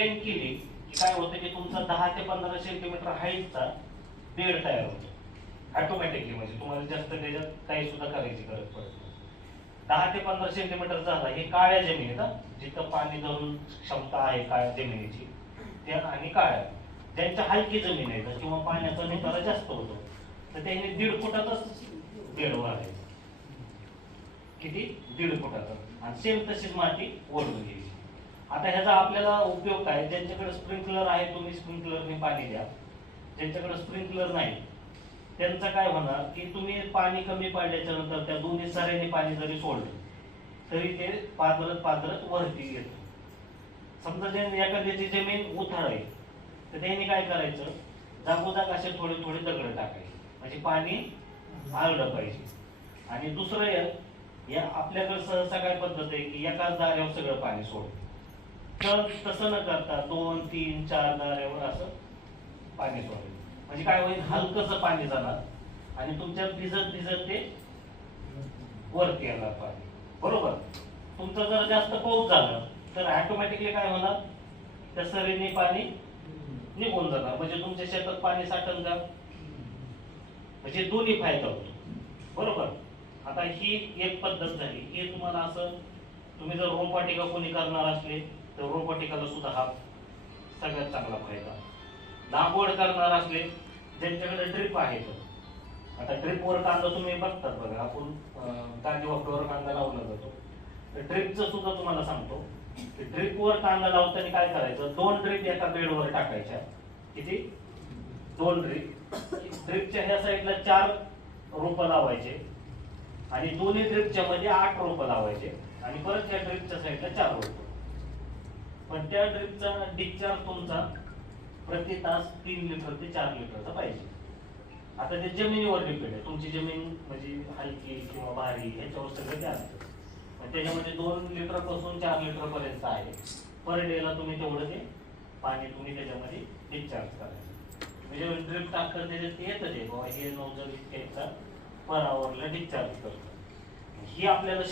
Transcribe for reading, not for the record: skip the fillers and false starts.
Plain केली की काय होतं की तुमचा 10 ते 15 सेंटीमीटर हाईटचा बेड तयार होतो ऑटोमॅटिकली. म्हणजे तुम्हाला जास्त त्याच्यात काही सुद्धा करायची गरज पडत नाही. 10 ते 15 सेंटीमीटर झाला हे काळ्या जमिनीत, जिथं पाणी धरून क्षमता आहे काळ्या जमिनीची त्या आणि काळ्या ज्यांच्या हलकी जमीन आहे किंवा पाण्याचा नितारा जास्त होतो तर त्यांनी 1.5 फुटातच बेड वाढायचं. किती? 1.5 फुटाचं. आणि सेम तशीच माती ओढून घ्यायची. आता ह्याचा आपल्याला उपयोग काय? ज्यांच्याकडे स्प्रिंकलर आहे तुम्ही स्प्रिंकलरने पाणी द्या. ज्यांच्याकडे स्प्रिंकलर नाही त्यांचं काय होणार की तुम्ही पाणी कमी पडल्याच्या नंतर त्या दोन्ही सऱ्याने पाणी जरी सोडलं तरी ते पाजरत वरती येतं. समजा एखाद्याची जमीन उथाळ आहे तर त्यांनी काय करायचं, जागोजाग असे थोडे थोडे दगड टाकायचे म्हणजे पाणी आळलं पाहिजे. आणि दुसरं या आपल्याकडे सहसा काय पद्धत आहे की एकाच दाऱ्यावर सगळं पाणी सोडतं. तर तसं न करता 2, 3, 4 दाऱ्यावर असं पाणी सोडायचं. म्हणजे काय होईल, हलकस पाणी जाणार आणि तुमच्या भिजत भिजत ते वरती येणार पाणी. बरोबर. तुमचं जर जास्त पाऊस झाला तर ऑटोमॅटिकली काय होणार, त्या सरीने पाणी निघून जाणार. म्हणजे तुमच्या शेतात पाणी साठल का? म्हणजे दोन्ही फायदा होतो. बरोबर. आता ही एक पद्धत झाली. हे तुम्हाला असं, तुम्ही जर रोपवाटिका कोणी करणार असले तर रोपवाटिकाला सुद्धा हा सगळ्यात चांगला फायदा. लागवड करणार असले ज्यांच्याकडे ड्रिप आहेत, आता ड्रिपवर कांदा तुम्ही बघतात बघा, आपण कांदे वाफेवर कांदा लावला जातो. तर ड्रिपचं सुद्धा तुम्हाला सांगतो. ड्रिपवर कांदा लावताना काय करायचं, 2 ड्रिप एका बेडवर टाकायच्या. किती? 2 ड्रिप. ड्रिपच्या ह्या साईडला 4 रोपं लावायचे आणि दोन्ही ड्रिपच्या मध्ये 8 रोपं लावायचे आणि परत या ड्रिपच्या साईडला 4 रोपं. पण त्या ड्रिपचा डिस्चार्ज तुमचा प्रति तास 3 लिटर ते 4 लिटरचा पाहिजे. आता ते जमिनीवर डिपेंड आहे. तुमची जमीन म्हणजे हलकी किंवा भारी ह्याच्यावर सगळं ते असतं. त्याच्यामध्ये 2 लिटर पासून 4 लिटर पर्यंत आहे. पर डेला तुम्ही तेवढं ते पाणी तुम्ही त्याच्यामध्ये डिस्चार्ज करायचं. म्हणजे ड्रिप टाकतं त्याच्यात येतं ते बाबा हे नोजल इतक्या पर आवरला डिस्चार्ज करतो. ही आपल्याला